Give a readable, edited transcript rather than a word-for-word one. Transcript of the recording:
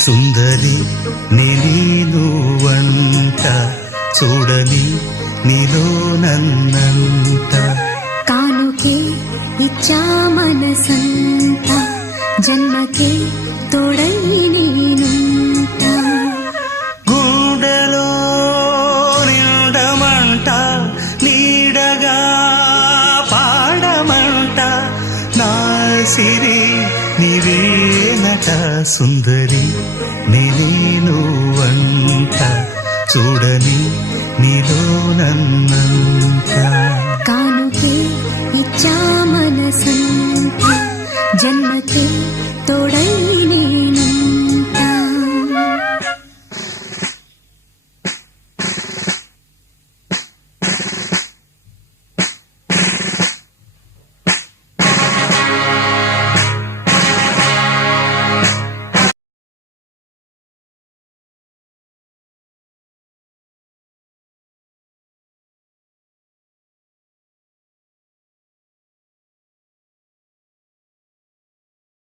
సుందరి నేను వంట చూడని నీలో నన్నంట కానుకే ఇచ్చా మనసంత జన్మకే తోడై నేనుంట గుండెలో నిండమంట నీడగా పాడమంట నా సిరి నీవేనట సుందరి నేను వంట చూడని నీలో నన్నంత కానుకే ఇచ్చా మనసంత జన్మకే తోడై నేను